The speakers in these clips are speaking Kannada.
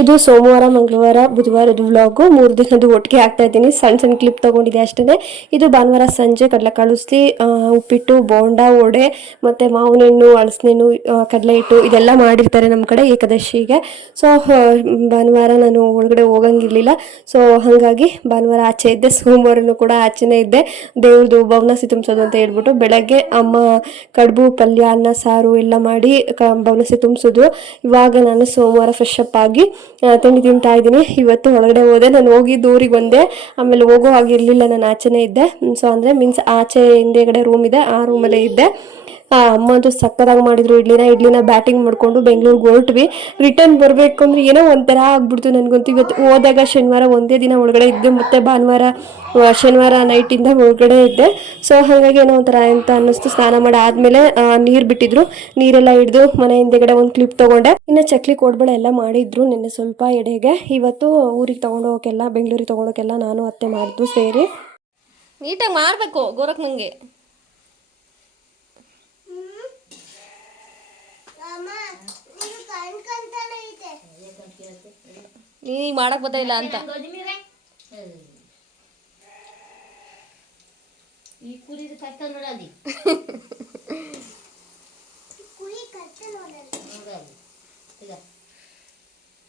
ಇದು ಸೋಮವಾರ, ಮಂಗಳವಾರ ಬುಧವಾರದ ವ್ಲಾಗು ಮೂರು ದಿನದ್ದು ಒಟ್ಟಿಗೆ ಹಾಕ್ತಾ ಇದ್ದೀನಿ. ಸಣ್ಣ ಸಣ್ಣ ಕ್ಲಿಪ್ ತಗೊಂಡಿದ್ದೆ ಅಷ್ಟೇ ಇದು ಭಾನುವಾರ ಸಂಜೆ ಕಡಲೆ ಉಸ್ಲಿ ಉಪ್ಪಿಟ್ಟು, ಬೋಂಡ, ವಡೆ, ಮತ್ತು ಮಾವಿನ ಹಣ್ಣು ಹಲಸಿನ ಕಡಲೆ ಹಿಟ್ಟು ಇದೆಲ್ಲ ಮಾಡಿರ್ತಾರೆ ನಮ್ಮ ಕಡೆ ಏಕಾದಶಿಗೆ. ಸೊ ಭಾನುವಾರ ನಾನು ಒಳಗಡೆ ಹೋಗಂಗಿರಲಿಲ್ಲ. ಸೊ ಹಾಗಾಗಿ ಭಾನುವಾರ ಆಚೆ ಇದ್ದೆ. ಸೋಮವಾರನೂ ಕೂಡ ಆಚೆನೇ ಇದ್ದೆ. ದೇವ್ರದ್ದು ಭವನ ಸಿತುಂಬಿಸೋದು ಅಂತ ಹೇಳ್ಬಿಟ್ಟು ಬೆಳಗ್ಗೆ ಅಮ್ಮ ಕಡುಬು, ಪಲ್ಯ, ಅನ್ನ, ಸಾರು ಎಲ್ಲ ಮಾಡಿ ಕ ಭವನಸಿ ಸಿತುಂಬಿಸೋದು ಇವಾಗ ನಾನು ಸೋಮವಾರ ಫ್ರೆಶ್ ಅಪ್ ಆಗಿ ಆ, ತಿಂಡಿ ತಿಂತಾ ಇದ್ದೀನಿ. ಇವತ್ತು ಒಳಗಡೆ ಹೋದೆ. ನಾನು ಹೋಗಿ ಊರಿಗೆ ಬಂದೆ. ಆಮೇಲೆ ಹೋಗೋ ಹಾಗಿರಲಿಲ್ಲ ನಾನು ಆಚೆನೇ ಇದ್ದೆ. ಸೊ ಅಂದರೆ ಮೀನ್ಸ್ ಆಚೆ ಹಿಂದೆಗಡೆ ರೂಮ್ ಇದೆ. ಆ ರೂಮಲ್ಲೇ ಇದ್ದೆ. ಅಮ್ಮ ಅಂತೂ ಸಕ್ಕದಾಗಿ ಮಾಡಿದ್ರು. ಇಡ್ಲಿನ ಇಡ್ಲಿನ ಬ್ಯಾಟಿಂಗ್ ಮಾಡ್ಕೊಂಡು ಬೆಂಗಳೂರಿಗೆ ಹೊರಟ್ವಿ. ರಿಟರ್ನ್ ಬರಬೇಕು ಅಂದ್ರೆ ಏನೋ ಒಂಥರ ಆಗ್ಬಿಡ್ತು ನನಗಂತೂ ಇವತ್ತು. ಹೋದಾಗ ಶನಿವಾರ ಒಂದೇ ದಿನ ಒಳಗಡೆ ಇದ್ದೆ. ಮತ್ತೆ ಭಾನುವಾರ ಶನಿವಾರ ನೈಟಿಂದ ಒಳಗಡೆ ಇದ್ದೆ. ಸೊ ಹಾಗಾಗಿ ಏನೋ ಒಂಥರ ಅಂತ ಅನ್ನಿಸ್ತು. ಸ್ನಾನ ಮಾಡಿ ಆದ್ಮೇಲೆ ನೀರು ಬಿಟ್ಟಿದ್ರು. ನೀರೆಲ್ಲ ಹಿಡಿದು ಮನೆ ಹಿಂದೆಗಡೆ ಒಂದು ಕ್ಲಿಪ್ ತೊಗೊಂಡೆ. ಇನ್ನು ಚಕ್ಲಿ ಕೋಡ್ಬಳೆ ಎಲ್ಲ ಮಾಡಿದ್ರು ನಿನ್ನೆ ಸ್ವಲ್ಪ ಎಡೆಗೆ. ಇವತ್ತು ಊರಿಗೆ ತೊಗೊಂಡು ಹೋಗೋಕ್ಕೆಲ್ಲ ಬೆಂಗಳೂರಿಗೆ ತೊಗೊಂಡೋಗೆಲ್ಲ ನಾನು ಅತ್ತೆ ಮಾಡಿದ್ದು ಸೇರಿ. ನೀಟಾಗಿ ಮಾಡಬೇಕು ಗೋರಕ್ ನಂಗೆ. ನೀ ಮಾಡಕ್ ಬತ್ತ ಇಲ್ಲ ಅಂತ. ಈ ಕುರಿದು ಕಷ್ಟ ನೋಡಲ್ಲಿ. ನೋಡಲ್ಲಿ. ಈಗ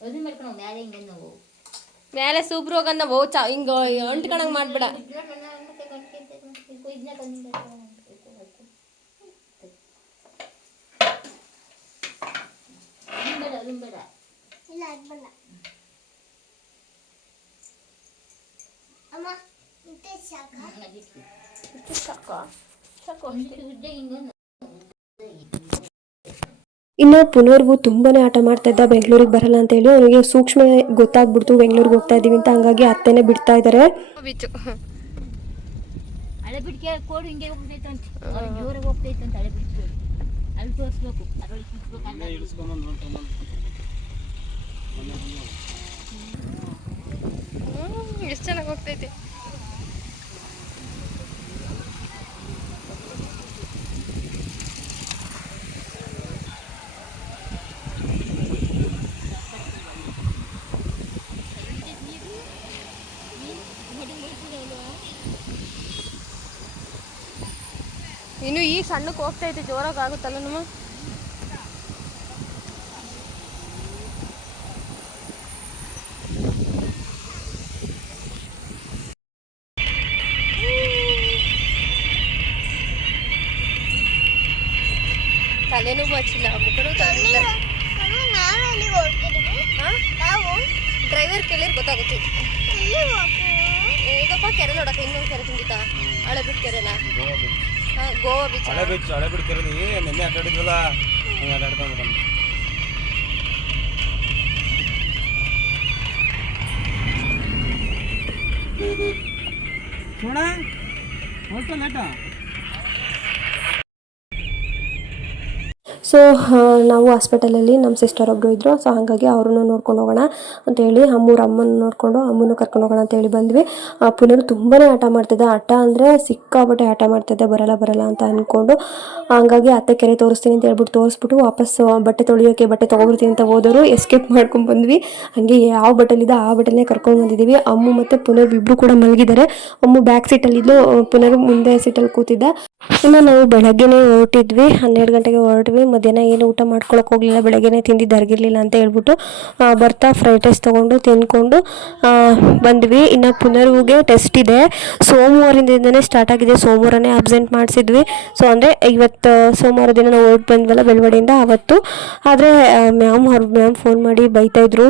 ಅದು ಮಾಡ್ಕೊಂಡು ಮ್ಯಾಲೆ ಹಿಂಗೆ ನಾವು ಮೇಲೆ ಸೂಪ್ರು ಹೋಗನ್ನ ನಾವು ಚ ಹಿಂಗ ಅಂಟ್ಕಣಂಗ್ ಮಾಡ್ಬೇಡ. ಇಲ್ಲ ಬೇಡ ಅದನ್ನ ಬೇಡ ಉದ್ದ ಹಿಂಗೆ ಇನ್ನು ಪುನರ್ವು ತುಂಬಾನೇ ಆಟ ಮಾಡ್ತಾ ಇದ್ದ. ಬೆಂಗಳೂರಿಗೆ ಬರಲ್ಲ ಅಂತ ಹೇಳಿ ಅವನಿಗೆ ಸೂಕ್ಷ್ಮ ಗೊತ್ತಾಗ್ಬಿಡ್ತು. ಬೆಂಗಳೂರಿಗೆ ಹೋಗ್ತಾ ಇದೀವಿ ಅಂತ ಹಂಗಾಗಿ ಅತ್ತೆನೆ ಬಿಡ್ತಾ ಇದಾರೆ. ಎಷ್ಟು ಚೆನ್ನಾಗಿ ಕೋಡು ಈ ಸಣ್ಣಕ್ಕೆ ಹೋಗ್ತೈತೆ ಜೋರಾಗಿ ಆಗುತ್ತಲ್ಲ ನಮ್ಮ ತಲೆನೂ ಬಚ್ಚಿಲ್ಲ ಮುಖನೂ ತಲೆಯಿಲ್ಲ ಡ್ರೈವರ್ ಕೇಳಿರ್ ಗೊತ್ತಾಗುತ್ತೆ ಈಗಪ್ಪ ಕೆರೆ ನೋಡಕ್ಕೆ ಇನ್ನೊಂದು ಕೆರೆ ತುಂಬಿತಾ ಹಳೆ ಬಿಟ್ಟು ಕೆರೆನಾ ಹಾ ಗೋವಾ ಬೀಚ್ ಹಳೆ ಬೀಚ್ ಹಳೆ ಬಿಡ್ತಿರೋದು ನಿನ್ನೆ ಅಡ್ಡಾಡಿದ್ವಲ್ಲ ಹಂಗೆ ಅಡ್ಡಾಡ್ಕೊಂಡು ಬಂದು ನೋಡ ಹೊರಟ ಲೇಟ ಸೊ ನಾವು ಹಾಸ್ಪಿಟಲಲ್ಲಿ ನಮ್ಮ ಸಿಸ್ಟರ್ ಒಬ್ಬರು ಇದ್ದರು ಸೊ ಹಾಗಾಗಿ ಅವ್ರನ್ನೂ ನೋಡ್ಕೊಂಡು ಹೋಗೋಣ ಅಂತೇಳಿ ಅಮ್ಮೂರ ಅಮ್ಮನ ನೋಡಿಕೊಂಡು ಅಮ್ಮನೂ ಕರ್ಕೊಂಡು ಹೋಗೋಣ ಅಂತೇಳಿ ಬಂದ್ವಿ. ಆ ಪುನರ್ ತುಂಬಾ ಆಟ ಮಾಡ್ತಿದ್ದೆ. ಆಟ ಅಂದರೆ ಸಿಕ್ಕಾಪಟ್ಟೆ ಆಟ ಮಾಡ್ತಿದ್ದೆ. ಬರಲ್ಲ ಬರಲ್ಲ ಅಂತ ಅಂದ್ಕೊಂಡು ಹಂಗಾಗಿ ಅತ್ತೆ ಕೆರೆ ತೋರಿಸ್ತೀನಿ ಅಂತ ಹೇಳ್ಬಿಟ್ಟು ತೋರಿಸ್ಬಿಟ್ಟು ವಾಪಸ್ ಬಟ್ಟೆ ತೊಳೆಯೋಕೆ ಬಟ್ಟೆ ತೊಗೊಬರ್ತೀನಿ ಅಂತ ಹೋದವರು ಎಸ್ಕೇಪ್ ಮಾಡ್ಕೊಂಡು ಬಂದ್ವಿ. ಹಾಗೆ ಯಾವ ಬಟ್ಟಲಿದೆ ಆ ಬಟ್ಟಲೇ ಕರ್ಕೊಂಡು ಬಂದಿದ್ದೀವಿ ಅಮ್ಮು ಮತ್ತು ಪುನರ್ ಇಬ್ಬರು ಕೂಡ ಮಲಗಿದ್ದಾರೆ. ಅಮ್ಮು ಬ್ಯಾಕ್ ಸೀಟಲ್ಲಿದ್ದು ಪುನರ್ ಮುಂದೆ ಸೀಟಲ್ಲಿ ಕೂತಿದ್ದೆ. ಇನ್ನು ನಾವು ಬೆಳಗ್ಗೆನೇ ಹೊರಟಿದ್ವಿ. ಹನ್ನೆರಡು ಗಂಟೆಗೆ ಹೊರಟ್ವಿ ಮಧ್ಯಾಹ್ನ ಏನು ಊಟ ಮಾಡ್ಕೊಳಕ್ ಹೋಗಲಿಲ್ಲ, ಬೆಳಗ್ಗೆನೇ ತಿಂದಿದ್ದು ಧರ್ಗಿರ್ಲಿಲ್ಲ ಅಂತ ಹೇಳ್ಬಿಟ್ಟು ಬರ್ತಾ ಫ್ರೈಡ್ ರೈಸ್ ತೊಗೊಂಡು ತಿನ್ಕೊಂಡು ಬಂದ್ವಿ. ಇನ್ನು ಪುನರ್ವಿಗೆ ಟೆಸ್ಟ್ ಇದೆ. ಸೋಮವಾರದಿಂದನೇ ಸ್ಟಾರ್ಟ್ ಆಗಿದೆ. ಸೋಮವಾರನೇ ಅಬ್ಸೆಂಟ್ ಮಾಡಿಸಿದ್ವಿ. ಸೊ ಅಂದರೆ ಇವತ್ತು ಸೋಮವಾರ ದಿನ ನಾವು ಹೊರಟು ಬಂದ್ವಲ್ಲ ಬೆಳವಡಿಯಿಂದ ಅವತ್ತು. ಆದರೆ ಮ್ಯಾಮ್ ಅವ್ರ ಮ್ಯಾಮ್ ಫೋನ್ ಮಾಡಿ ಬೈತಾ ಇದ್ರು.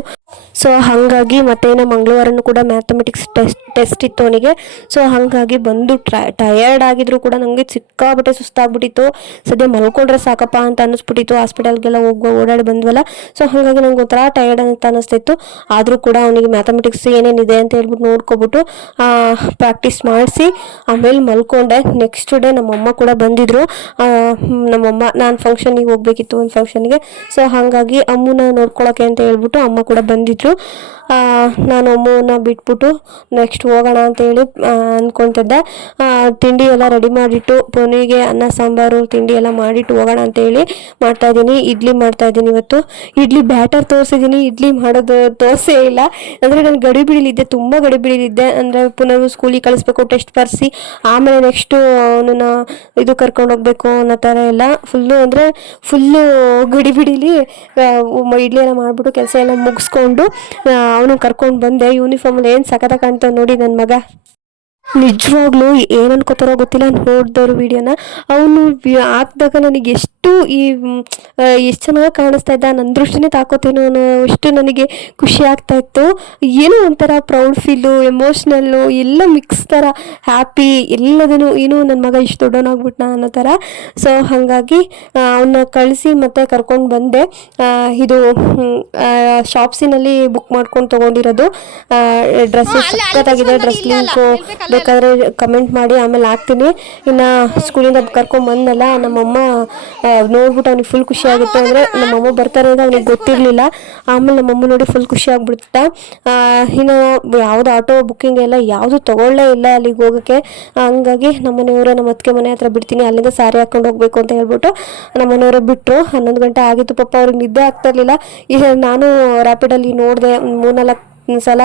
ಸೊ ಹಾಗಾಗಿ ಮತ್ತೆ ಇನ್ನು ಮಂಗಳವಾರನೂ ಕೂಡ ಮ್ಯಾಥಮೆಟಿಕ್ಸ್ ಟೆಸ್ಟ್ ಟೆಸ್ಟ್ ಇತ್ತು ಅವನಿಗೆ. ಸೊ ಹಾಗಾಗಿ ಬಂದು ಟಯರ್ಡ್ ಆಗಿದ್ರು ಕೂಡ ನನಗೆ ಸಿಕ್ಕಾಬಿಟ್ಟೆ ಸುಸ್ತಾಗ್ಬಿಟ್ಟಿತ್ತು. ಸದ್ಯ ಮಲ್ಕೊಂಡ್ರೆ ಸಾಕಪ್ಪ ಅಂತ ಅನ್ನಿಸ್ಬಿಟ್ಟಿತ್ತು ಹಾಸ್ಪಿಟಲ್ಗೆಲ್ಲ ಹೋಗುವ ಓಡಾಡಿ ಬಂದ್ವಲ್ಲ. ಸೊ ಹಾಗಾಗಿ ನಂಗೆ ಒಂಥರ ಟಯರ್ಡ್ ಅಂತ ಅನಿಸ್ತಿತ್ತು. ಆದರೂ ಕೂಡ ಅವನಿಗೆ ಮ್ಯಾಥಮೆಟಿಕ್ಸ್ ಏನೇನಿದೆ ಅಂತ ಹೇಳ್ಬಿಟ್ಟು ನೋಡ್ಕೊಬಿಟ್ಟು ಪ್ರಾಕ್ಟೀಸ್ ಮಾಡಿಸಿ, ಆಮೇಲೆ ಮಲ್ಕೊಂಡೆ. ನೆಕ್ಸ್ಟ್ ಡೇ ನಮ್ಮಮ್ಮ ಕೂಡ ಬಂದಿದ್ರು. ನಮ್ಮಮ್ಮ, ನಾನು ಫಂಕ್ಷನಿಗೆ ಹೋಗ್ಬೇಕಿತ್ತು ಒಂದು ಫಂಕ್ಷನ್ಗೆ ಸೊ ಹಾಗಾಗಿ ಅಮ್ಮನ ನೋಡ್ಕೊಳಕ್ಕೆ ಅಂತ ಹೇಳ್ಬಿಟ್ಟು ಅಮ್ಮ ಕೂಡ ಬಂದಿದ್ರು. ನಾನು ಅಮ್ಮನ ಬಿಟ್ಬಿಟ್ಟು ನೆಕ್ಸ್ಟ್ ಹೋಗೋಣ ಅಂತೇಳಿ ಅಂದ್ಕೊತಿದ್ದೆ ತಿಂಡಿ ಎಲ್ಲ ರೆಡಿ ಮಾಡಿಟ್ಟು ಪೊನಿಗೆ ಅನ್ನ, ಸಾಂಬಾರು, ತಿಂಡಿ ಎಲ್ಲ ಮಾಡಿಟ್ಟು ಹೋಗೋಣ ಅಂತೇಳಿ ಮಾಡ್ತಾ ಇದ್ದೀನಿ, ಇಡ್ಲಿ ಮಾಡ್ತಾ ಇದ್ದೀನಿ ಇವತ್ತು. ಇಡ್ಲಿ ಬ್ಯಾಟರ್ ತೋರಿಸಿದ್ದೀನಿ, ಇಡ್ಲಿ ಮಾಡೋದು ತೋರಿಸೇ ಇಲ್ಲ. ಅಂದರೆ ನಾನು ಗಡಿ ಬಿಡಿಲಿದ್ದೆ ತುಂಬ ಗಡಿ ಬಿಡಿಲಿದ್ದೆ ಅಂದರೆ ಪುನಃ ಸ್ಕೂಲಿಗೆ ಕಳಿಸ್ಬೇಕು ಟೆಸ್ಟ್ ಬರೆಸಿ, ಆಮೇಲೆ ನೆಕ್ಸ್ಟು ಅವನನ್ನು ಇದು ಕರ್ಕೊಂಡು ಹೋಗ್ಬೇಕು ಅನ್ನೋ ಥರ ಎಲ್ಲ. ಫುಲ್ಲು ಅಂದರೆ ಫುಲ್ಲು ಗಡಿ ಬಿಡಿಲಿ ಇಡ್ಲಿ ಎಲ್ಲ ಮಾಡಿಬಿಟ್ಟು ಕೆಲಸ ಎಲ್ಲ ಮುಗಿಸ್ಕೊಂಡು ಅವನು ಕರ್ಕೊಂಡು ಬಂದೆ. ಯೂನಿಫಾರ್ಮಲ್ಲಿ ಏನು ಸಖತ್ತ ಕಾಣ್ತಾವೆ ನೋಡಿ ನನ್ನ ಮಗ. ನಿಜವಾಗ್ಲೂ ಏನು ಅನ್ಕೋತಾರೋ ಗೊತ್ತಿಲ್ಲ, ನೋಡಿದವ್ರು ವಿಡಿಯೋನ ಅವನು ಹಾಕಿದಾಗ ನನಗೆ ಎಷ್ಟು ಈ ಎಷ್ಟು ಚೆನ್ನಾಗಿ ಕಾಣಿಸ್ತಾ ಇದ್ದ ನನ್ನ ದೃಷ್ಟಿನೇ ತಾಕೋತೇನೋ ಅನ್ನೋ ಅಷ್ಟು ನನಗೆ ಖುಷಿ ಆಗ್ತಾ ಇತ್ತು. ಏನೋ ಒಂಥರ ಪ್ರೌಡ್ ಫೀಲು ಎಮೋಷ್ನಲ್ಲು ಎಲ್ಲ ಮಿಕ್ಸ್ ಥರ ಹ್ಯಾಪಿ ಎಲ್ಲದನ್ನು ಏನು ನನ್ನ ಮಗ ಇಷ್ಟು ದೊಡ್ಡವನಾಗ್ಬಿಟ್ನ ಅನ್ನೋ ಥರ. ಸೊ ಹಾಗಾಗಿ ಅವನ್ನ ಕಳಿಸಿ ಮತ್ತೆ ಕರ್ಕೊಂಡು ಬಂದೆ. ಇದು ಶಾಪ್ಸಿನಲ್ಲಿ ಬುಕ್ ಮಾಡ್ಕೊಂಡು ತೊಗೊಂಡಿರೋದು. ಡ್ರೆಸ್ ಸಖತ್ತಾಗಿದೆ ಡ್ರೆಸ್ ಲಿಂಕು ಬೇಕಾದರೆ ಕಮೆಂಟ್ ಮಾಡಿ ಆಮೇಲೆ ಹಾಕ್ತೀನಿ. ಇನ್ನು ಸ್ಕೂಲಿಂದ ಕರ್ಕೊಂಡು ಬಂದಲ್ಲ ನಮ್ಮಮ್ಮ ನೋಡ್ಬಿಟ್ಟು ಅವ್ನಿಗೆ ಫುಲ್ ಖುಷಿ ಆಗುತ್ತೆ ಅಂದರೆ ನಮ್ಮಮ್ಮ ಬರ್ತಾರೆ ಅಂತ ಅವ್ನಿಗೆ ಗೊತ್ತಿರಲಿಲ್ಲ. ಆಮೇಲೆ ನಮ್ಮಮ್ಮ ನೋಡಿ ಫುಲ್ ಖುಷಿ ಆಗ್ಬಿಡ್ತ ಇನ್ನು ಯಾವುದು ಆಟೋ ಬುಕ್ಕಿಂಗ್ ಎಲ್ಲ ಯಾವುದು ತಗೊಳ್ಳೇ ಇಲ್ಲ ಅಲ್ಲಿಗೆ ಹೋಗೋಕ್ಕೆ. ಹಂಗಾಗಿ ನಮ್ಮ ಮನೆಯವರು ನಮ್ಮ ಅತ್ತಿಗೆ ಮನೆ ಹತ್ರ ಬಿಡ್ತೀನಿ ಅಲ್ಲಿಂದ ಸಾರಿ ಹಾಕೊಂಡು ಹೋಗ್ಬೇಕು ಅಂತ ಹೇಳ್ಬಿಟ್ಟು ನಮ್ಮ ಮನೆಯವರು ಬಿಟ್ಟರು ಹನ್ನೊಂದು ಗಂಟೆ ಆಗಿತ್ತು ಪಾಪ ಅವ್ರಿಗೆ ನಿದ್ದೆ ಆಗ್ತಾ ಇರಲಿಲ್ಲ. ಈಗ ನಾನು ರ್ಯಾಪಿಡಲ್ಲಿ ನೋಡಿದೆ ಮೂರ್ನಾಲ್ಕು ಸಲ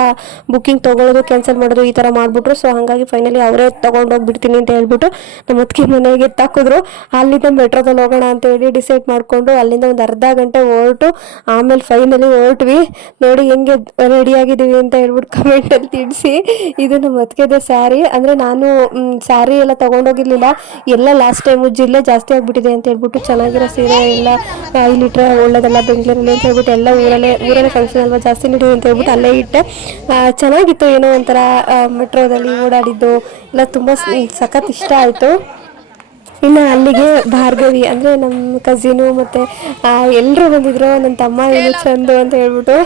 ಬುಕ್ಕಿಂಗ್ ತೊಗೊಳೋದು ಕ್ಯಾನ್ಸಲ್ ಮಾಡೋದು ಈ ಥರ ಮಾಡಿಬಿಟ್ರು. ಸೊ ಹಾಗಾಗಿ ಫೈನಲಿ ಅವರೇ ತೊಗೊಂಡೋಗ್ಬಿಡ್ತೀನಿ ಅಂತ ಹೇಳ್ಬಿಟ್ಟು ನಮ್ಮ ಅದಕ್ಕೆ ಮನೆಗೆ ತಾಕಿದ್ರು ಅಲ್ಲಿಂದ ಮೆಟ್ರೋದಲ್ಲಿ ಹೋಗೋಣ ಅಂತ ಹೇಳಿ ಡಿಸೈಡ್ ಮಾಡಿಕೊಂಡು ಅಲ್ಲಿಂದ ಒಂದು ಅರ್ಧ ಗಂಟೆ ಹೊರಟು. ಆಮೇಲೆ ಫೈನಲಿ ಹೊರಟ್ವಿ. ನೋಡಿ ಹೆಂಗೆ ರೆಡಿ ಆಗಿದ್ದೀವಿ ಅಂತ ಹೇಳ್ಬಿಟ್ಟು ಕಮೆಂಟಲ್ಲಿ ತಿಳಿಸಿ ಇದು ನಮ್ಮ ಅತ್ತಿಗೆದೆ ಸ್ಯಾರಿ ಅಂದರೆ ನಾನು ಸ್ಯಾರಿ ಎಲ್ಲ ತೊಗೊಂಡೋಗಿರಲಿಲ್ಲ. ಎಲ್ಲ ಲಾಸ್ಟ್ ಟೈಮು ಜಿಲ್ಲೆ ಜಾಸ್ತಿ ಆಗಿಬಿಟ್ಟಿದೆ ಅಂತ ಹೇಳ್ಬಿಟ್ಟು ಚೆನ್ನಾಗಿರೋ ಸೀರೆ ಎಲ್ಲ ಇಲ್ಲಿಟ್ರೆ ಒಳ್ಳೇದಲ್ಲ ಬೆಂಗಳೂರಲ್ಲಿ ಅಂತ ಹೇಳ್ಬಿಟ್ಟು ಎಲ್ಲ ಊರಲ್ಲೇ ಊರಲ್ಲೇ ಫಂಕ್ಷನ್ ಅಲ್ವಾ ಜಾಸ್ತಿ ನಡೀಲಿ ಅಂತ ಹೇಳ್ಬಿಟ್ಟು ಅಲ್ಲೇ ಇಟ್ಟೆ ಆ, ಚೆನ್ನಾಗಿತ್ತು ಏನೋ ಒಂಥರ ಮೆಟ್ರೋದಲ್ಲಿ ಓಡಾಡಿದ್ದು ಎಲ್ಲ ತುಂಬ ಸಖತ್ ಇಷ್ಟ ಆಯಿತು. ಇನ್ನು ಅಲ್ಲಿಗೆ ಭಾರ್ಗವಿ, ಅಂದರೆ ನಮ್ಮ ಕಸಿನು ಮತ್ತು ಎಲ್ಲರೂ ಬಂದಿದ್ರು. ನನ್ನ ತಮ್ಮ ಏನು ಚಂದು ಅಂತ ಹೇಳ್ಬಿಟ್ಟು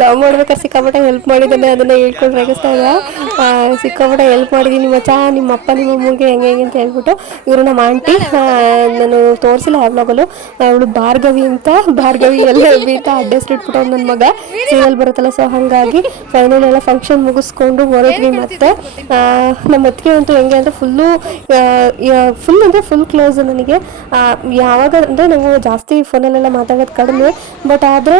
ಲವ್ ಮಾಡ್ಬೇಕಾದ್ರೆ ಸಿಕ್ಕಾಪಟ್ಟೆ ಹೆಲ್ಪ್ ಮಾಡಿದ್ದಾನೆ. ಅದನ್ನು ಹೇಳ್ಕೊಂಡು ರೇಗಿಸ್ತಾ ಇದ್ದ. ಸಿಕ್ಕಾಪಟ್ಟೆ ಹೆಲ್ಪ್ ಮಾಡಿದ್ದೀನಿ ಮಚ್ಚ. ನಿಮ್ಮ ಅಪ್ಪ, ನಿಮ್ಮ ಅಮ್ಮಗೆ ಹೆಂಗೆ ಹೆಂಗೆ ಅಂತ ಹೇಳ್ಬಿಟ್ಟು ಇವರು ನಮ್ಮ ಆಂಟಿ ನಾನು ತೋರಿಸಿಲ್ಲ ಆ ವ್ಲಾಗಲ್ಲೂ ಅವಳು ಭಾರ್ಗವಿ ಅಂತ. ಭಾರ್ಗವಿ ಎಲ್ಲ ಅಂತ ಅಡ್ರೆಸ್ ಇಟ್ಬಿಟ್ಟು ನನ್ನ ಮಗ. ಸೀರಿಯಲ್ ಬರುತ್ತಲ್ಲ ಸೊ ಹಾಗಾಗಿ ಫೈನಲ್ ಎಲ್ಲ ಫಂಕ್ಷನ್ ಮುಗಿಸ್ಕೊಂಡು ಹೊರಟ್ವಿ ಮತ್ತೆ. ನಮ್ಮ ಅತ್ತಿಗೆ ಅಂತೂ ಹೆಂಗೆ ಅಂದರೆ ಫುಲ್ಲು ಫುಲ್ ಅಂದರೆ ಫುಲ್ ಕ್ಲೋಸ್ ನನಗೆ. ಯಾವಾಗ ಅಂದರೆ ನಾವು ಜಾಸ್ತಿ ಫೋನಲ್ಲೆಲ್ಲ ಮಾತಾಡೋದು ಕಡಿಮೆ ಬಟ್ ಆದರೆ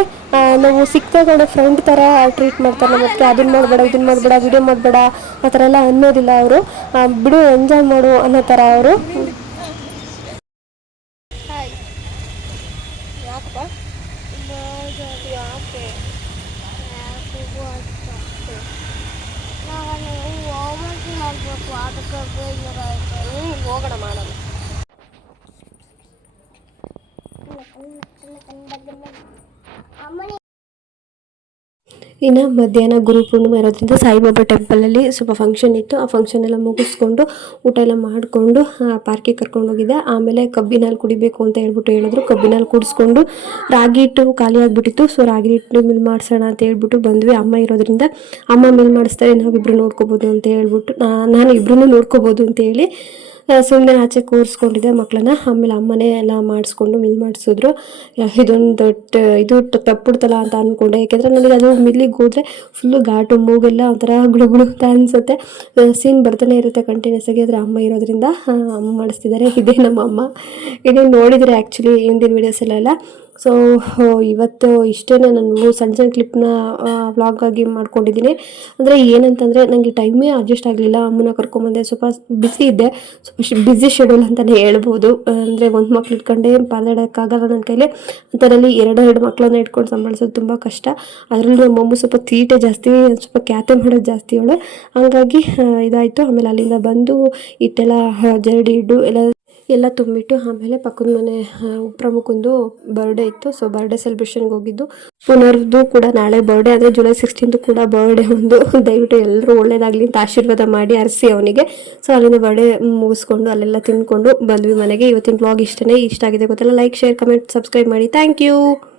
ನಾವು ಸಿಕ್ತಾಗ ಫ್ರೆಂಡ್ ಥರ ಟ್ರೀಟ್ ಮಾಡ್ತಾರೆ ನಮಗೆ ಅದನ್ನ ಮಾಡಬೇಡ ಇದನ್ನ ಮಾಡಬೇಡ ವಿಡಿಯೋ ಮಾಡಬೇಡ, ಆ ಥರ ಎಲ್ಲ ಅನ್ನೋದಿಲ್ಲ ಅವರು. ಬಿಡು ಎಂಜಾಯ್ ಮಾಡು ಅನ್ನೋ ಥರ ಅವರು. ಹೋಗೋಣ ಮಾಡೋಣ ಇನ್ನು ಮಧ್ಯಾಹ್ನ ಗುರು ಪೂರ್ಣಿಮೆ ಇರೋದ್ರಿಂದ ಸಾಯಿಬಾಬಾ ಟೆಂಪಲಲ್ಲಿ ಸ್ವಲ್ಪ ಫಂಕ್ಷನ್ ಇತ್ತು. ಆ ಫಂಕ್ಷನ್ ಎಲ್ಲ ಮುಗಿಸ್ಕೊಂಡು ಊಟ ಎಲ್ಲ ಮಾಡಿಕೊಂಡು ಪಾರ್ಕಿಗೆ ಕರ್ಕೊಂಡು ಹೋಗಿದ್ದೆ. ಆಮೇಲೆ ಕಬ್ಬಿನ ಕುಡಿಬೇಕು ಅಂತ ಹೇಳ್ಬಿಟ್ಟು ಹೇಳಿದ್ರು. ಕಬ್ಬಿನ ಕುಡಿಸ್ಕೊಂಡು ರಾಗಿ ಹಿಟ್ಟು ಖಾಲಿ ಆಗಿಬಿಟ್ಟಿತ್ತು. ಸೊ ರಾಗಿ ಹಿಟ್ಟು ಮಿಲ್ ಮಾಡಿಸೋಣ ಅಂತ ಹೇಳ್ಬಿಟ್ಟು ಬಂದ್ವಿ. ಅಮ್ಮ ಇರೋದ್ರಿಂದ ಅಮ್ಮ ಮಿಲ್ ಮಾಡಿಸ್ತಾರೆ. ನಾವಿಬ್ಬರು ನೋಡ್ಕೋಬೋದು ಅಂತ ಹೇಳ್ಬಿಟ್ಟು ನಾನು ಇಬ್ರು ನೋಡ್ಕೋಬೋದು ಅಂತ ಹೇಳಿ ಸುಮ್ಮನೆ ಆಚೆ ಕೂರಿಸ್ಕೊಂಡಿದ್ದೆ ಮಕ್ಕಳನ್ನ ಆಮೇಲೆ ಅಮ್ಮನೇ ಎಲ್ಲ ಮಾಡಿಸ್ಕೊಂಡು ಮಿಲ್ ಮಾಡಿಸಿದ್ರು. ಇದೊಂದು ದೊಡ್ಡ, ಇದು ತಪ್ಪು ತಪ್ಪಿಡ್ತಲ್ಲ ಅಂತ ಅಂದ್ಕೊಂಡೆ ಯಾಕೆಂದರೆ ನನಗೆ ಅದು ಮಿಲ್ಲಿಗೆ ಹೋದರೆ ಫುಲ್ಲು ಘಾಟು, ಮೂಗೆಲ್ಲ ಒಂಥರ ಗುಳುಗುಳು ಗುಳು ಅಂತ ಅನಿಸುತ್ತೆ. ಸೀನ್ ಬರ್ತಾನೆ ಇರುತ್ತೆ ಕಂಟಿನ್ಯೂಸ್ ಆಗಿ. ಆದರೆ ಅಮ್ಮ ಇರೋದ್ರಿಂದ ಅಮ್ಮ ಮಾಡಿಸ್ತಿದ್ದಾರೆ. ಇದೇ ನಮ್ಮ ಅಮ್ಮ. ಇದೇ ನೋಡಿದರೆ ಆ್ಯಕ್ಚುಲಿ ಹಿಂದಿನ ವೀಡಿಯೋಸ್ ಎಲ್ಲ ಸೊ ಇವತ್ತು ಇಷ್ಟೇ ನಾನು ಸಣ್ಣ ಸಣ್ಣ ಕ್ಲಿಪ್ನ ವ್ಲಾಗ್ ಆಗಿ ಮಾಡ್ಕೊಂಡಿದ್ದೀನಿ. ಅಂದರೆ ಏನಂತಂದರೆ ನನಗೆ ಟೈಮೇ ಅಡ್ಜಸ್ಟ್ ಆಗಲಿಲ್ಲ. ಅಮ್ಮನ ಕರ್ಕೊಂಬಂದೆ ಸ್ವಲ್ಪ ಬಿಸಿ ಇದ್ದೆ. ಸ್ವಲ್ಪ ಬ್ಯುಸಿ ಶೆಡ್ಯೂಲ್ ಅಂತಲೇ ಹೇಳ್ಬೋದು. ಅಂದರೆ ಒಂದು ಮಕ್ಳು ಇಟ್ಕೊಂಡೆ ಪಾಲಾಡೋಕ್ಕಾಗಲ್ಲ ನನ್ನ ಕೈಲಿ. ಎರಡು ಎರಡು ಮಕ್ಕಳನ್ನ ಇಟ್ಕೊಂಡು ಸಂಭಾಳಿಸೋದು ತುಂಬ ಕಷ್ಟ. ಅದರಲ್ಲೂ ನಮ್ಮಮ್ಮ ಸ್ವಲ್ಪ ತೀಟೆ ಜಾಸ್ತಿ, ಸ್ವಲ್ಪ ಕ್ಯಾತೆ ಮಾಡೋದು ಜಾಸ್ತಿ ಅವಳು. ಹಂಗಾಗಿ ಇದಾಯಿತು. ಆಮೇಲೆ ಅಲ್ಲಿಂದ ಬಂದು ಇಟ್ಟೆಲ್ಲ ಜರಡಿ ಇಡ್ಡು ಎಲ್ಲ ಎಲ್ಲ ತುಂಬಿಟ್ಟು ಆಮೇಲೆ ಪಕ್ಕದ ಮನೆ ಪ್ರಮುಖಂದು ಬರ್ಡೇ ಇತ್ತು. ಸೊ ಬರ್ಡೇ ಸೆಲೆಬ್ರೇಷನ್ಗೆ ಹೋಗಿದ್ದು. ಪುನರ್ದು ಕೂಡ ನಾಳೆ ಬರ್ಡೇ ಅಂದರೆ ಜುಲೈ ಸಿಕ್ಸ್ಟೀನ್ದು ಕೂಡ ಬರ್ಡೇ ಒಂದು. ದಯವಿಟ್ಟು ಎಲ್ಲರೂ ಒಳ್ಳೇದಾಗಲಿ ಅಂತ ಆಶೀರ್ವಾದ ಮಾಡಿ ಅರಸಿ ಅವನಿಗೆ. ಸೊ ಅಲ್ಲಿಂದ ಬರ್ಡೇ ಮುಗಿಸ್ಕೊಂಡು ಅಲ್ಲೆಲ್ಲ ತಿನ್ಕೊಂಡು ಬಂದ್ವಿ ಮನೆಗೆ. ಇವತ್ತಿನ ಬ್ಲಾಗ್ ಇಷ್ಟನೇ ಇಷ್ಟ ಆಗಿದೆ ಗೊತ್ತಲ್ಲ? ಲೈಕ್ ಶೇರ್ ಕಮೆಂಟ್ ಸಬ್ಸ್ಕ್ರೈಬ್ ಮಾಡಿ. Thank you